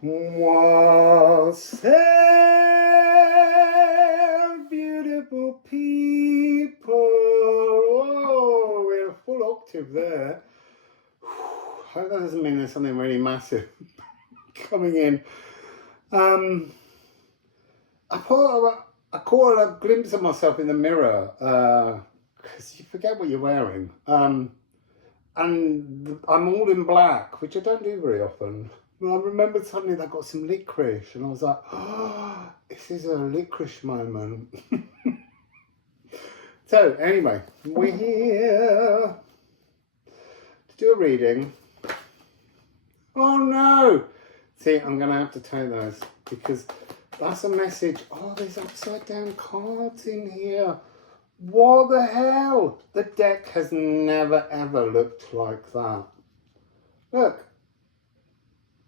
Wassail, beautiful people. Oh, we're a full octave there. Hope that doesn't mean there's something really massive coming in. I caught a glimpse of myself in the mirror because you forget what you're wearing. And I'm all in black, which I don't do very often. And I remembered suddenly that I got some licorice, and I was like, oh, this is a licorice moment. So, anyway, we're here to do a reading. Oh no! See, I'm going to have to take those because that's a message. Oh, there's upside down cards in here. What the hell? The deck has never ever looked like that. Look.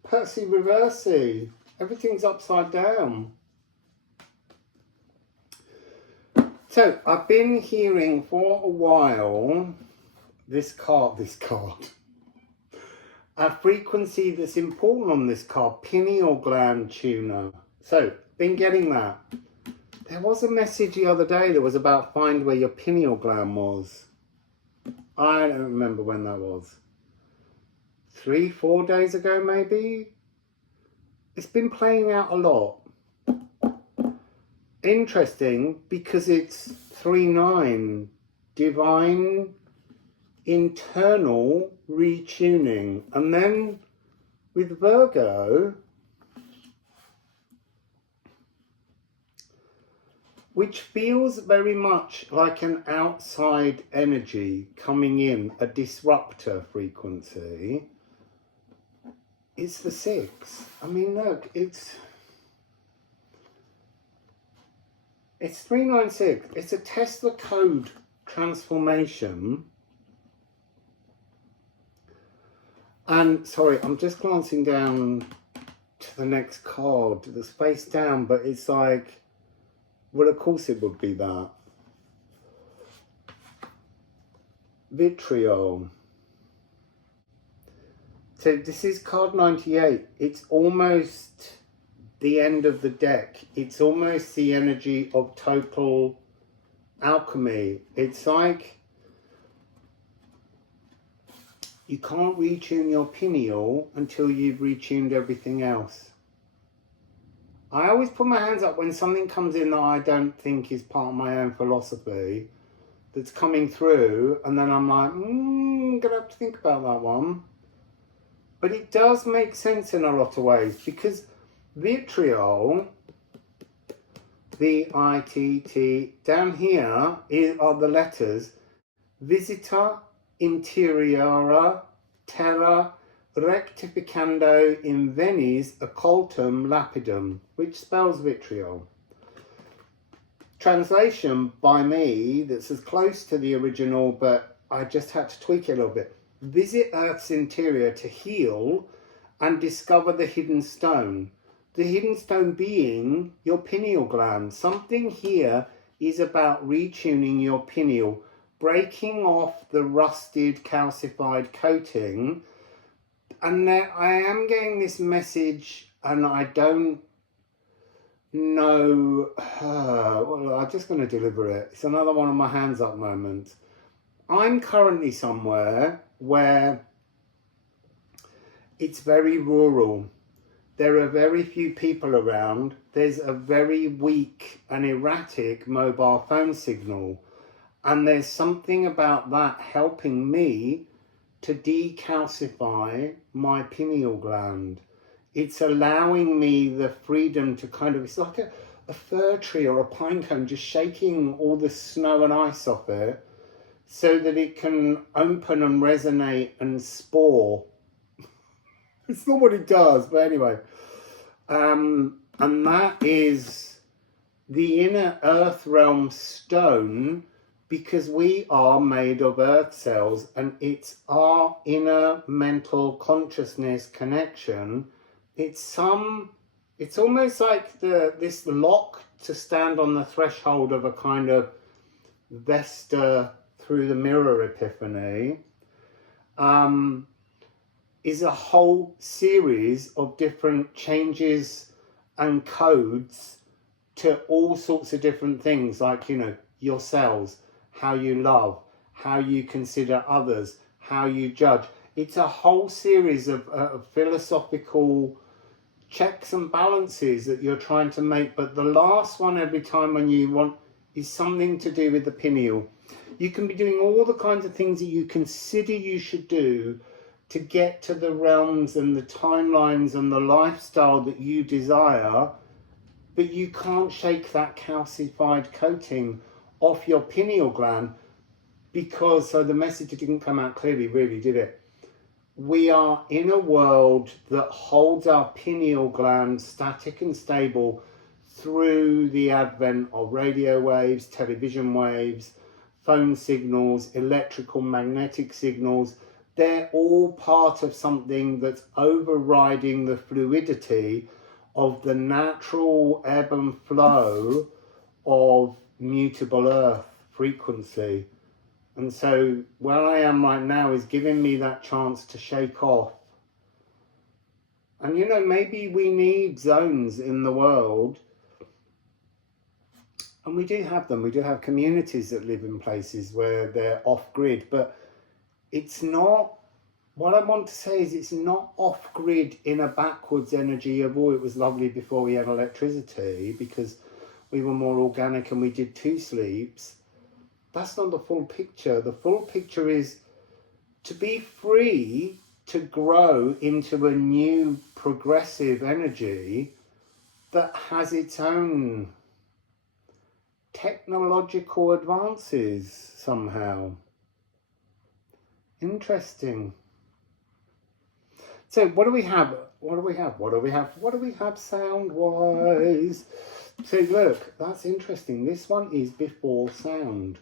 Percy Reversey. Everything's upside down. So, I've been hearing for a while this card. A frequency that's important on this card, Pineal Gland tuner. So, been getting that. There was a message the other day that was about find where your pineal gland was. I don't remember when that was. 3-4 days ago maybe. It's been playing out a lot. Interesting because it's 3-9, divine internal retuning, and then with Virgo, which feels very much like an outside energy coming in, a disruptor frequency. It's the 6. I mean, look, it's 396. It's a Tesla code transformation. And sorry, I'm just glancing down to the next card that's face down, but it's like, well, of course it would be that. VITRIOL. So this is card 98. It's almost the end of the deck. It's almost the energy of total alchemy. It's like you can't retune your pineal until you've retuned everything else. I always put my hands up when something comes in that I don't think is part of my own philosophy that's coming through, and then I'm like, I'm gonna have to think about that one. But it does make sense in a lot of ways because VITRIOL, V-I-T-T, down here are the letters Visita Interiora Terra Rectificando in Venis Occultum Lapidum, which spells vitriol. Translation by me that's as close to the original, but I just had to tweak it a little bit. Visit Earth's interior to heal and discover the hidden stone. The hidden stone being your pineal gland. Something here is about retuning your pineal, breaking off the rusted, calcified coating. And I am getting this message, and I don't know. Well, I'm just going to deliver it. It's another one of my hands up moments. I'm currently somewhere where it's very rural. There are very few people around. There's a very weak and erratic mobile phone signal. And there's something about that helping me to decalcify my pineal gland. It's allowing me the freedom to kind of, it's like a fir tree or a pine cone just shaking all the snow and ice off it so that it can open and resonate and spore. It's not what it does, but anyway. And that is the inner earth realm stone, because we are made of earth cells, and it's our inner mental consciousness connection. It's almost like this lock to stand on the threshold of a kind of Vesta through the mirror epiphany. is a whole series of different changes and codes to all sorts of different things, like, you know, your cells, how you love, how you consider others, how you judge. It's a whole series of philosophical checks and balances that you're trying to make. But the last one every time when you want is something to do with the pineal. You can be doing all the kinds of things that you consider you should do to get to the realms and the timelines and the lifestyle that you desire, but you can't shake that calcified coating off your pineal gland because, so the message didn't come out clearly, really, did it? We are in a world that holds our pineal gland static and stable through the advent of radio waves, television waves, phone signals, electrical magnetic signals. They're all part of something that's overriding the fluidity of the natural ebb and flow of mutable earth frequency. And so where I am right now is giving me that chance to shake off. And you know, maybe we need zones in the world, and we do have them. We do have communities that live in places where they're off grid, but it's not, what I want to say is it's not off grid in a backwards energy of, oh, it was lovely before we had electricity because we were more organic and we did 2 sleeps. That's not the full picture. The full picture is to be free to grow into a new progressive energy that has its own technological advances somehow. Interesting. So what do we have? What do we have? What do we have? What do we have sound-wise? So look, that's interesting. This one is before sound.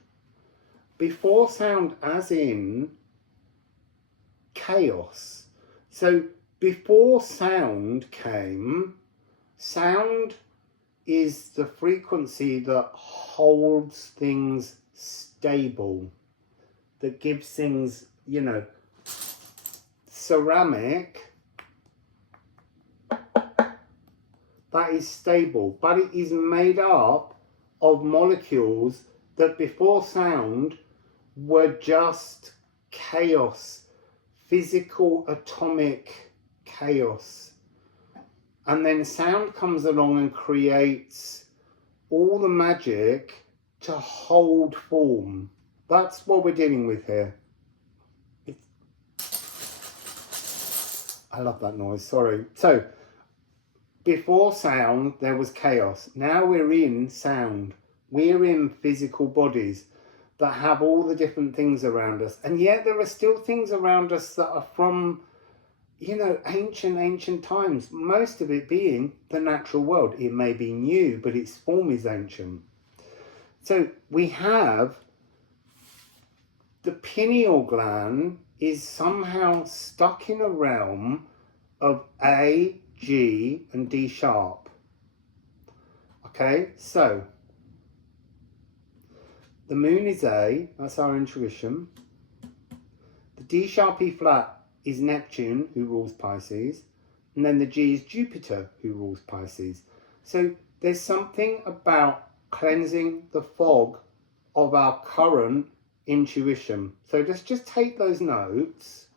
Before sound as in chaos. So before sound came, sound is the frequency that holds things stable, that gives things, you know, ceramic, that is stable, but it is made up of molecules that before sound were just chaos, physical atomic chaos. And then sound comes along and creates all the magic to hold form. That's what we're dealing with here. I love that noise, sorry. So, before sound, there was chaos. Now we're in sound. We're in physical bodies that have all the different things around us. And yet there are still things around us that are from, you know, ancient times. Most of it being the natural world. It may be new, but its form is ancient. So we have the pineal gland is somehow stuck in a realm of A, G, and D sharp. Okay, so the moon is A, that's our intuition. The D sharp E flat is Neptune, who rules Pisces. And then the G is Jupiter, who rules Pisces. So there's something about cleansing the fog of our current intuition. So let's just take those notes.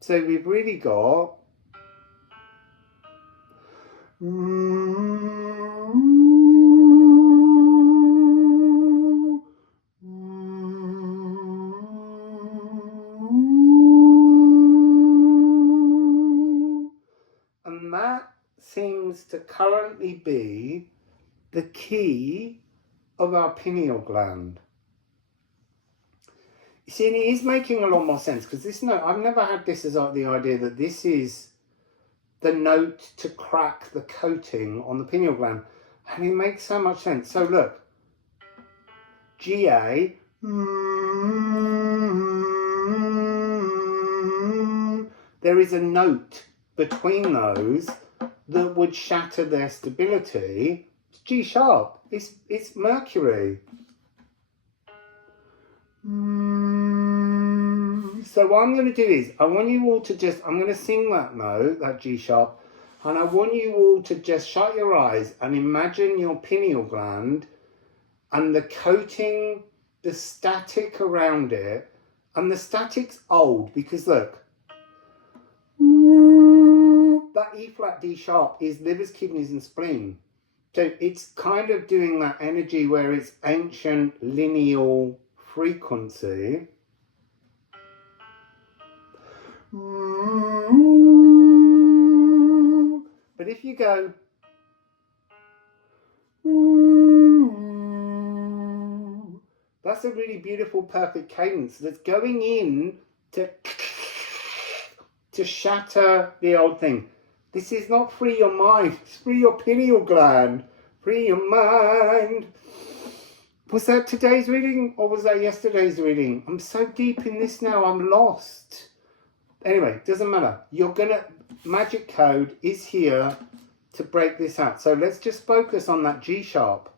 So we've really got and that seems to currently be the key of our pineal gland. You see, and it is making a lot more sense because this note, I've never had this as the idea that this is the note to crack the coating on the pineal gland, and it makes so much sense. So look, GA, there is a note between those that would shatter their stability. It's G sharp, it's Mercury. So So what I'm going to do is, I want you all to just, I'm going to sing that note, that G sharp, and I want you all to just shut your eyes and imagine your pineal gland and the coating, the static around it. And the static's old because look, that E flat D sharp is livers, kidneys and spleen. So it's kind of doing that energy where it's ancient lineal frequency. But if you go, that's a really beautiful, perfect cadence that's going in to shatter the old thing. This is not free your mind, it's free your pineal gland, free your mind. Was that today's reading or was that yesterday's reading? I'm so deep in this now, I'm lost. Anyway, doesn't matter. You're gonna, magic code is here to break this out. So let's just focus on that G sharp.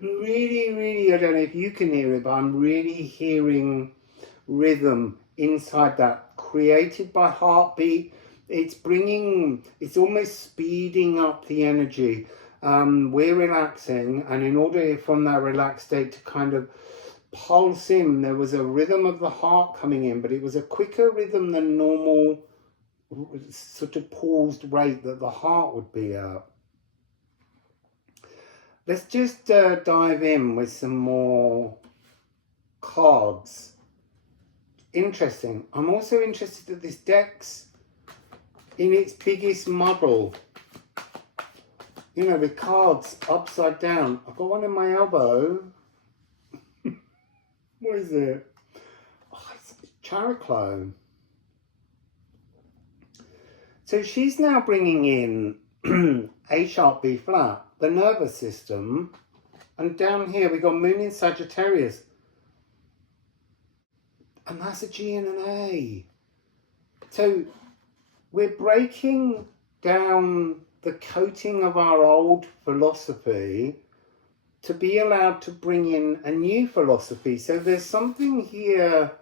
Really, I don't know if you can hear it, but I'm really hearing rhythm inside that, created by heartbeat. It's almost speeding up the energy. We're relaxing, and in order from that relaxed state to kind of pulse in, there was a rhythm of the heart coming in, but it was a quicker rhythm than normal sort of paused rate that the heart would be at. Let's just dive in with some more cards. Interesting. I'm also interested that this deck's in its biggest muddle. You know, with cards upside down. I've got one in my elbow. What is it? Oh, it's Chariclo. So she's now bringing in A sharp, B flat, the nervous system, and down here we got Moon in Sagittarius, and that's a G and an A. So we're breaking down the coating of our old philosophy to be allowed to bring in a new philosophy. So there's something here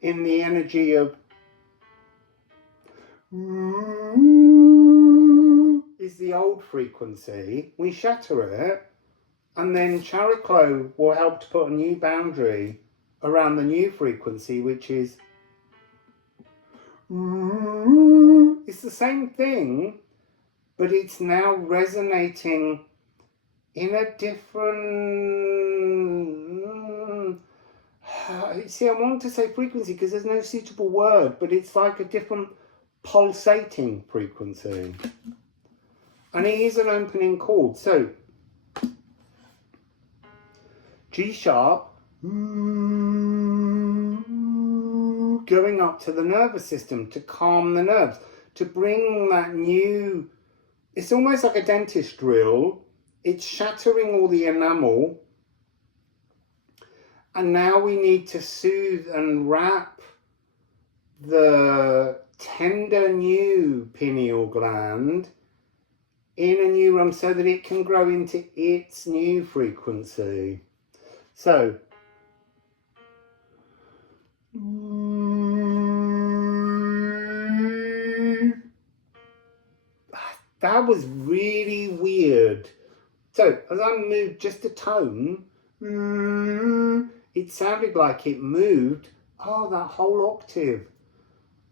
in the energy of is the old frequency. We shatter it, and then Chariclo will help to put a new boundary around the new frequency, which is it's the same thing, but it's now resonating in a different see, I want to say frequency because there's no suitable word, but it's like a different pulsating frequency. And it is an opening chord. So G sharp going up to the nervous system to calm the nerves, to bring that new, it's almost like a dentist drill. It's shattering all the enamel, and now we need to soothe and wrap the tender new pineal gland in a new realm so that it can grow into its new frequency. So That was really weird. So, as I moved just a tone, it sounded like it moved, that whole octave.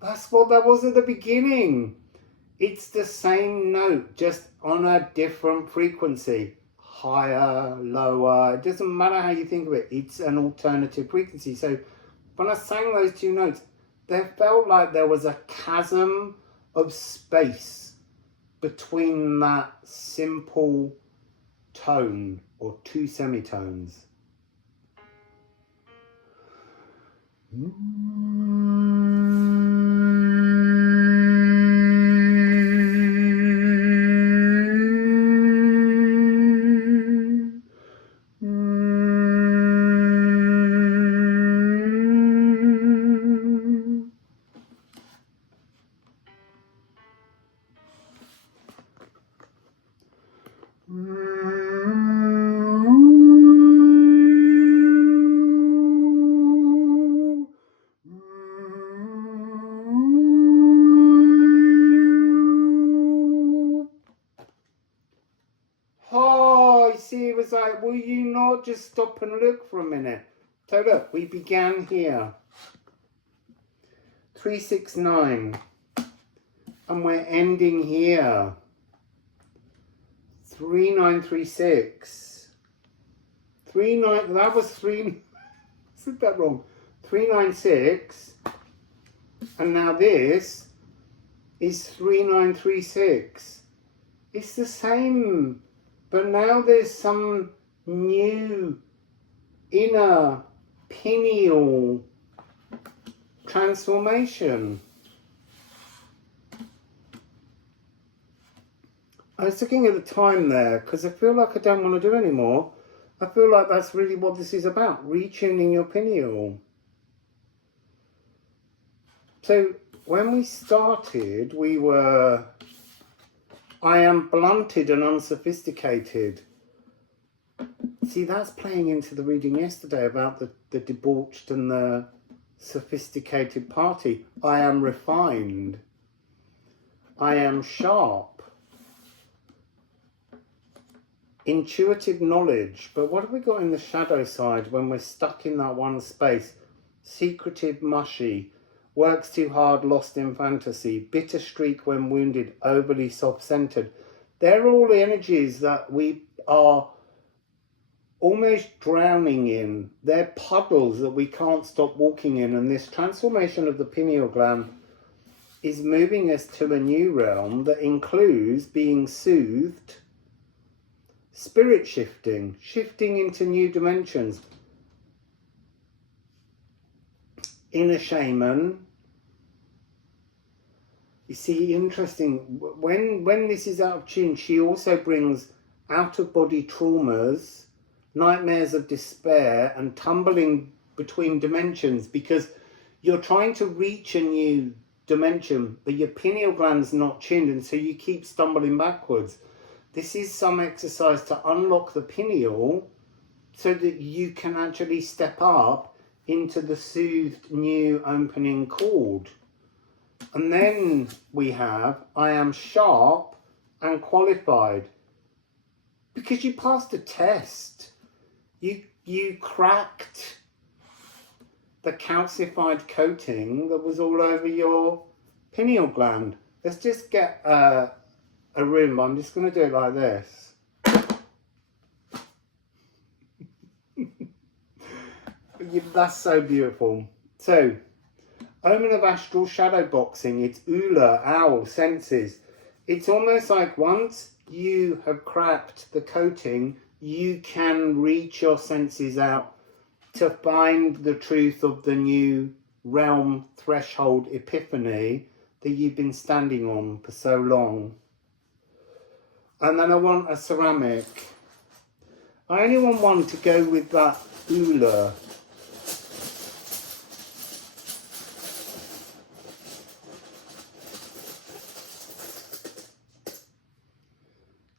That's what that was at the beginning. It's the same note, just on a different frequency. Higher, lower, it doesn't matter how you think of it. It's an alternative frequency. So when I sang those two notes, there felt like there was a chasm of space between that simple tone or two semitones. It was like, will you not just stop and look for a minute? So look, we began here, 369, and we're ending here, 3936, that was 3, I said that wrong, 396, and now this is 3936. It's the same. But now there's some new inner pineal transformation. I was looking at the time there because I feel like I don't want to do anymore. I feel like that's really what this is about, retuning your pineal. So when we started, we were... I am blunted and unsophisticated. See, that's playing into the reading yesterday about the debauched and the sophisticated party. I am refined. I am sharp. Intuitive knowledge. But what have we got in the shadow side when we're stuck in that one space? Secretive, mushy. Works too hard, lost in fantasy. Bitter streak when wounded, overly soft-centered. They're all the energies that we are almost drowning in. They're puddles that we can't stop walking in. And this transformation of the pineal gland is moving us to a new realm that includes being soothed, spirit shifting, shifting into new dimensions. Inner shaman. You see, interesting, when this is out of tune, she also brings out-of-body traumas, nightmares of despair, and tumbling between dimensions, because you're trying to reach a new dimension, but your pineal gland's not tuned, and so you keep stumbling backwards. This is some exercise to unlock the pineal so that you can actually step up into the soothed new opening chord. And then we have, I am sharp and qualified. Because you passed a test. You cracked the calcified coating that was all over your pineal gland. Let's just get a rune. I'm just going to do it like this. That's so beautiful. So, Omen of Astral Shadow Boxing. It's Ula, Owl, Senses. It's almost like once you have cracked the coating, you can reach your senses out to find the truth of the new realm threshold epiphany that you've been standing on for so long. And then I want a ceramic. I only want one to go with that Ula.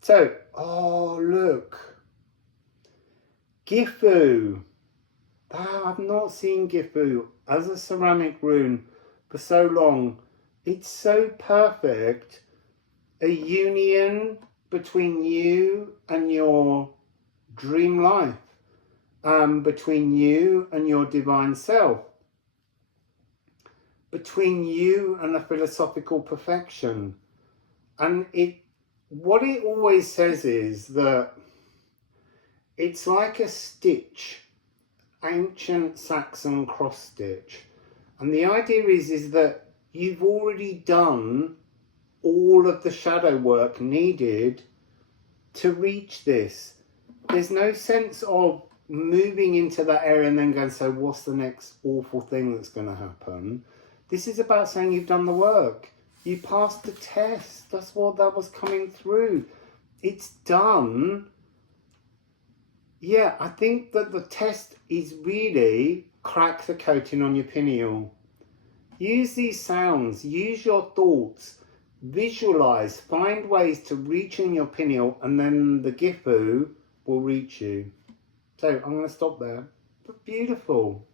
So, oh look, Gifu. I've not seen Gifu as a ceramic rune for so long. It's so perfect a union between you and your dream life, between you and your divine self, between you and a philosophical perfection. And what it always says is that it's like a stitch, ancient Saxon cross stitch. And the idea is that you've already done all of the shadow work needed to reach this. There's no sense of moving into that area and then going, so what's the next awful thing that's going to happen? This is about saying you've done the work. You passed the test. That's what that was coming through. It's done. Yeah, I think that the test is really crack the coating on your pineal. Use these sounds. Use your thoughts. Visualize. Find ways to reach in your pineal, and then the Gifu will reach you. So I'm going to stop there. But beautiful.